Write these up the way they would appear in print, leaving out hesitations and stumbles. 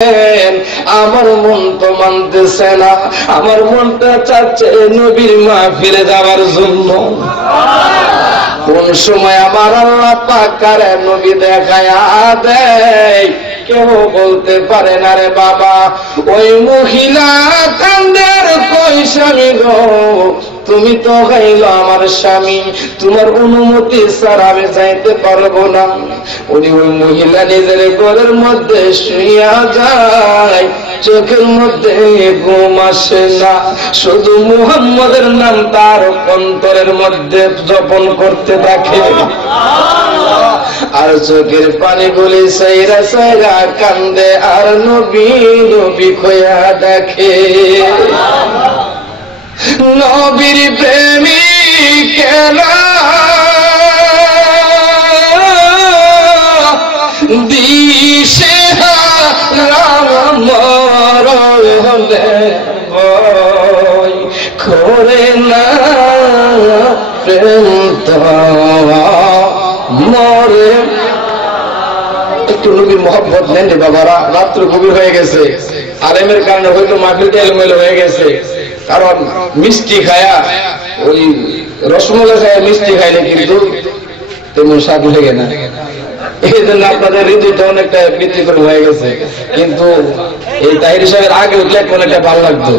আমার মন তো মানতেছে না, আমার মনটা চাচ্ছে নবীর মাহফিলে যাওয়ার জন্য। কোন সময় আমার আল্লাহ পাক কারে নবী দেখায়া দেয় কেউ বলতে পারে না রে বাবা। ওই মহিলা কান্দের কই স্বামী গো, তুমি তো হইল আমার স্বামী, তোমার অনুমতি ছাড়া আমি যাইতে পারবো না। উনি ওই মহিলা নিজের ঘরের মধ্যে শুইয়া যায়, চোখের মধ্যে ঘুম আসে না, শুধু মুহাম্মদের নাম তার অন্তরের মধ্যে জপন করতে থাকে। আর চোখের পানিগুলি সাইরা সাইরা কান্দে, আর নবী নবী কইয়া দেখে। নবীর প্রেমিকেরা দিশেহারা মরণে ভয় করে না, প্রেম তো মরে। একটু নবীর মহব্বত নেন রে বাবারা, রাত্র গভীর হয়ে গেছে, আলেমের কারণে হয়তো মাহফিলটা এলোমেলো হয়ে গেছে। কারণ মিষ্টি খায়া, ওই রসমলাই খায়া মিষ্টি খাইলে কিন্তু তেমন স্বাদ লাগে না, এই জন্য আপনাদের হৃদয়টা অনেকটা ব্যতিক্র হয়ে গেছে। কিন্তু এই তাহির সাহেবের আগে উঠলে অনেকটা ভালো লাগতো,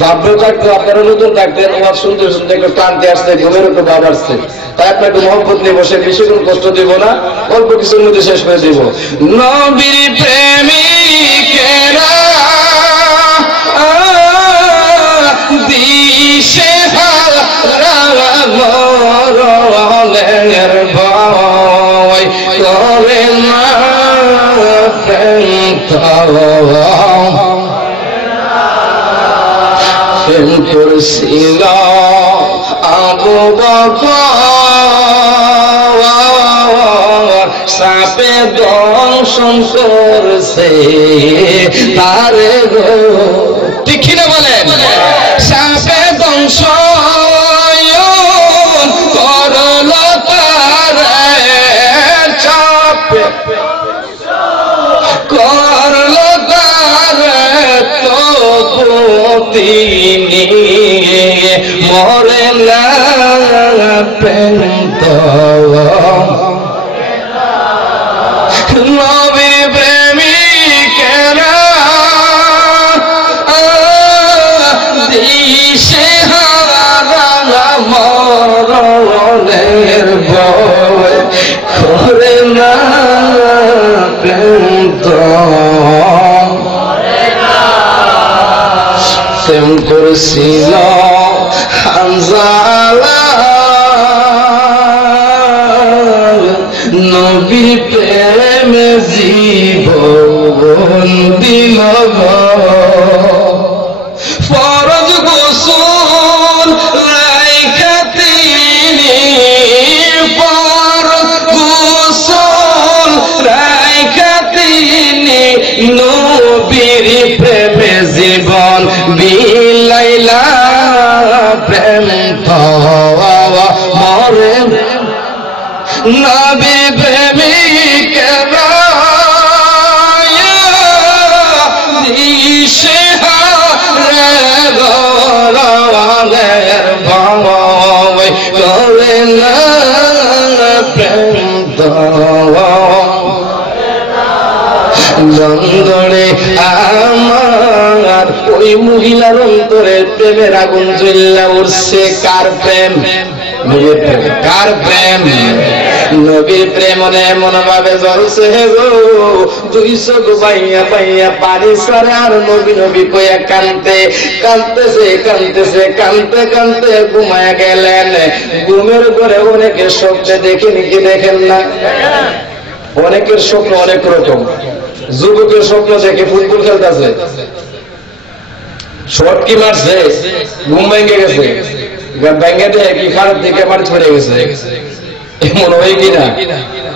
ভাবতেও থাকতো, আপনারা নতুন থাকতেন, ওয়াজ শুনতে শুনতে একটু ক্লান্তি আসছে, ঘুমের একটু ভাব আসছে। তাই আপনাকে মহব্বত নিয়ে বসে বেশিক্ষণ কষ্ট দিব না, অল্প কিছুর মধ্যে শেষ করে দিব। নবীর প্রেমিকেরা দিশেহারা মরণের ভয় করে না, প্রেম করছিল আবু বকর, সাপে দংশন করছে তারে গো, ঠিক না বলেন? সাপে দংশন করল তারে, চাপে করল তারে, তবু তিনি মরে না, প্রেম তো নবীর প্রেমিকেরা দিশেহারা মরণের ভয় করে না, প্রেম তো প্রেম করছিল হানজালা, নবীর প্রেমে জীবন দিল ফরজ গোসল রাইখা তিনি, ফরজ গোসল রাইখা তিনি নবীর প্রেমে জীবন বিলাইলা, প্রেম তো মরে নবী প্রেমিকেরা দিশেহারা মরণের ভয় করে না, প্রেম তো নন্দরে আমার ওই মহিলার অন্তরে প্রেমের আগুন জ্বলা উঠছে। কার প্রেম? নবীর প্রেম। কার প্রেম? নবীর প্রেম এমন ভাবে জ্বলছে গো, দুই চোখ বাইয়া বাইয়া পানি সারে, আর নবী নবী কইয়া কানতে কানতেছে কানতেছে কানতে কানতে ঘুমায়া গেলেন। ঘুমের ঘরে অনেকের স্বপ্নে দেখেন কি দেখেন না? অনেকের স্বপ্ন অনেক রকম। যুবকের স্বপ্ন দেখে ফুটবল খেলতেছে, শর্ট কি মারছে, ঘুম ভেঙে গেছে, ভেঙে দেয় কি খারাপ দিকে মারি ছড়ে গেছে, এমন হয় কিনা?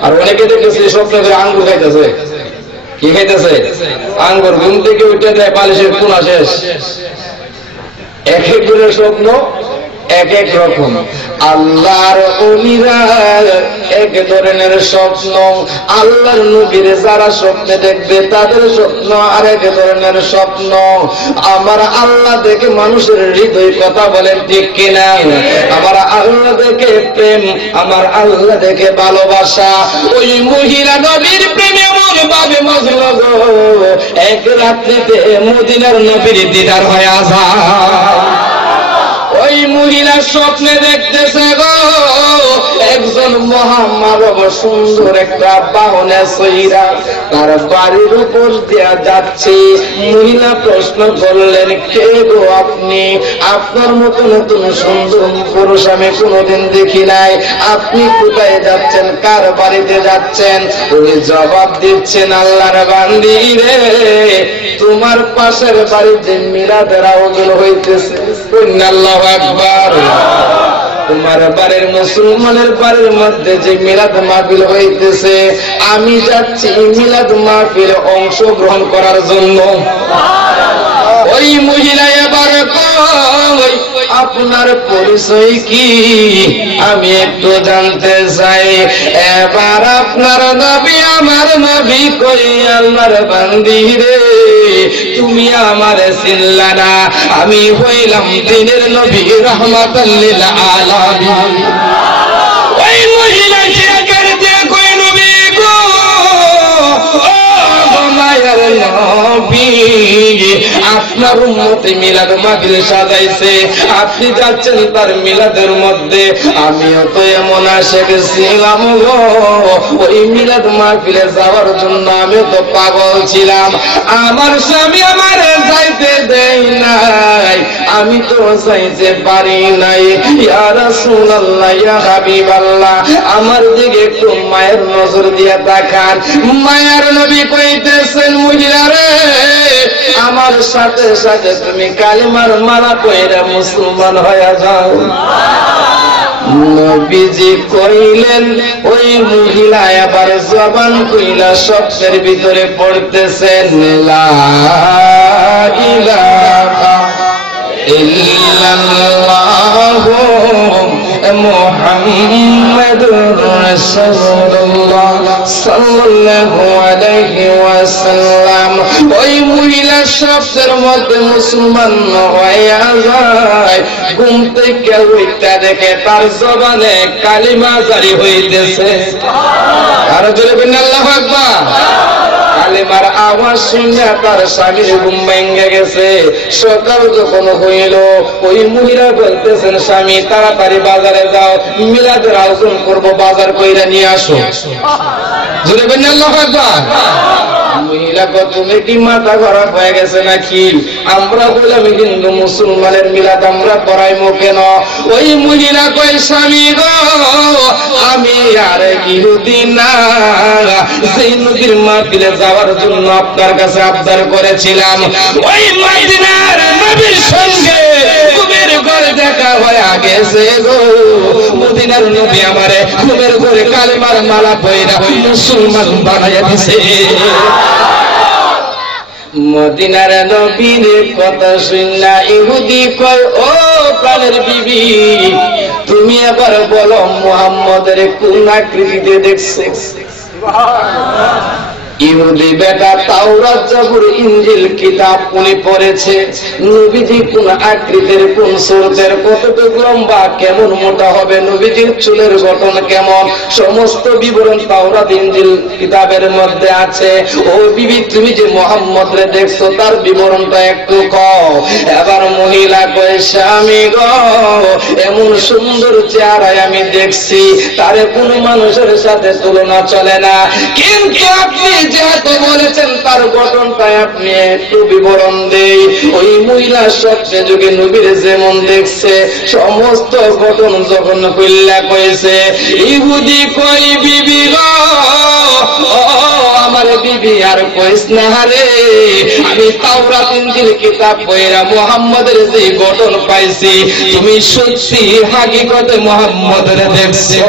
আর অনেকে দেখেছে স্বপ্ন করে আঙ্গুর খাইতেছে। কি খাইতেছে? আঙ্গুর। ঘুম থেকে উঠে দেয় বালিশের কোনা শেষ। এক এক জনের স্বপ্ন এক এক রকম। আল্লাহর ওলিরা এক ধরনের স্বপ্ন, আল্লাহর নবীর যারা স্বপ্নে দেখবে তাদের স্বপ্ন আর এক ধরনের স্বপ্ন। আমার আল্লাহ দেখে মানুষের হৃদয় কথা বলেন ঠিক কিনা? আমার আল্লাহ দেখে প্রেম, আমার আল্লাহ দেখে ভালোবাসা। ওই মহিলা নবীর প্রেমে এমন ভাবে মজল গো, এক রাত্রিতে মদিনার নবীর দিদার হয়ে আসা। ওই মহিলা স্বপ্নে দেখতেছে গো একজন মহামানব সুন্দর একটা বাহনে সইরা তার বাড়ির উপর দেয়া যাচ্ছে। মহিলা প্রশ্ন করলেন, কে গো আপনি? আপনার মতো নতুন সুন্দর পুরুষ আমি কোনোদিন দেখি নাই। আপনি কোথায় যাচ্ছেন? কার বাড়িতে যাচ্ছেন? ওই জবাব দিচ্ছেন, আল্লাহর বান্দি রে, তোমার পাশের বাড়িতে মিলাদের আয়োজন হইতেছে। আল্লাহু আকবার। তোমার বাড়ির মুসলমানের বাড়ির মধ্যে যে মিলাদ মাহফিল হইতেছে, আমি যাচ্ছি মিলাদ মাহফিলে অংশগ্রহণ করার জন্য। ওই মহিলা এবার কই, আপনার পরিচয় কি? আমি একটু জানতে চাই। এবার আপনার নবী আমার নবী কই, আল্লাহর বান্দি রে, তুমি আমারে চিনলা না? আমি হইলাম দিনের নবী রাহমাতাল লিল আলামিন। ওই মহিলা চিৎকার দিয়ে কই, নবী গো, ও মায়ের নবী, আপনার উম্মতে মিলাদ মাহফিল সাজাইছে, আপনি যাচ্ছেন তার মিলাদের মধ্যে। আমিও তো এমন আশিক ছিলাম গো, ওই মিলাদ মাহফিলে যাওয়ার জন্য আমিও তো পাগল ছিলাম। আমার স্বামী আমারে যাইতে দেয় নাই, আমি তো যাইতে পারি নাই। ইয়া রাসূলুল্লাহ, ইয়া হাবিবাল্লাহ, আমার দিকে একটু মায়ের নজর দিয়ে তাকান। মায়ের নবী কইতেছেন, মহিলা রে, আমার সাথে সাথে তুমি কালিমার মালা পয়রা মুসলমান হয়ে যাও। নবীজি কইলেন, ওই মহিলা আবার জবান কইলা শব্দের ভিতরে পড়তেছেন, লা ইলাহা ইল্লাল্লাহু মুহাম্মাদুর রাসূলুল্লাহ সাল্লাল্লাহু আলাইহি ওয়াসাল্লাম। ওই মহিলা শব্দের মধ্যে মুসলমান হয়ে যায়। ঘুম থেকে উঠতে দেখে তার জবানে কালিমা জারি হইতেছে। আর জোরে বলেন আল্লাহু আকবার। কালিমার আওয়াজ শুনে তার স্বামীর ঘুম ভেঙে গেছে। সকাল যখন হইল, ওই মহিলা বলতেছেন, স্বামী তাড়াতাড়ি বাজারে যাও, মিলাদের আয়োজন করবো, বাজার কইরা নিয়ে আসো। জোরে বলেন আল্লাহু আকবার। মহিলা কত, তুমি কি মাথা খারাপ হয়ে গেছে নাকি? আমরা বললাম হিন্দু মুসলমানের মিলাদ আমরা করাইবো কেন? ওই মহিলা কয়, স্বামী গো, আমি আর ইহুদি না, সেই নবীর মাহফিলে যাওয়ার জন্য আপনার কাছে আবদার করেছিলাম। ওই মদিনার নবীর সঙ্গে ঘুমের ঘরে দেখা হয়ে গেছে গো। মদিনার নবী আমারে ঘুমের ঘরে কালিমার মালা পয়রা মুসলমান বানাইয়া দিছে। মদিনার নবীর কথা শুনলা ইহুদি কয়, ও প্রাণের বিবি, তুমি আবার বলো মুহাম্মদের কোন আকৃতিতে দেখছো? ইহুদি বেটা তাওরাত জাবুর ইনজিল কিতাব উনি পড়েছে। নবীজি কোন আকৃতির, কোন সুরতের, কতটুকু লম্বা, কেমন মোটা হবে, নবীজির চুলের গঠন কেমন, সমস্ত বিবরণ তাওরাত ইনজিল কিতাবের মধ্যে আছে। ও বিবি, তুমি যে মুহাম্মদরে দেখছো তার বিবরণটা একটু কও। এবার মহিলা কয়, স্বামী গো, এমন সুন্দর চেহারায় আমি দেখছি, তারে কোন মানুষের সাথে তুলনা চলে না। কিন্তু আপনি যেহেতু বলেছেন তার গঠনটা আপনি একটু বিবরণ দেই। ওই মহিলা স্বপ্নে যুগে নবীর যেমন দেখছে সমস্ত গঠন যখন কইলা কইছে, ইহুদি কই, বিবি গো, আমার বিবি আর কইস না রে, আমি তাওরাত ইনজিল কিতাব পড়া মুহাম্মদের যে গঠন পাইছি, তুমি সত্যি হাকিকতে মুহাম্মদের দেখছো?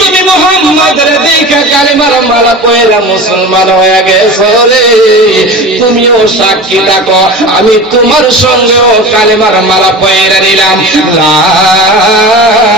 তুমি মুহাম্মদের দেখা কালিমার মালা পয়রা মুসলমান হয়ে গেছো রে, তুমিও সাক্ষী থাকো আমি তোমার সঙ্গেও কালিমার মালা পয়রা নিলাম।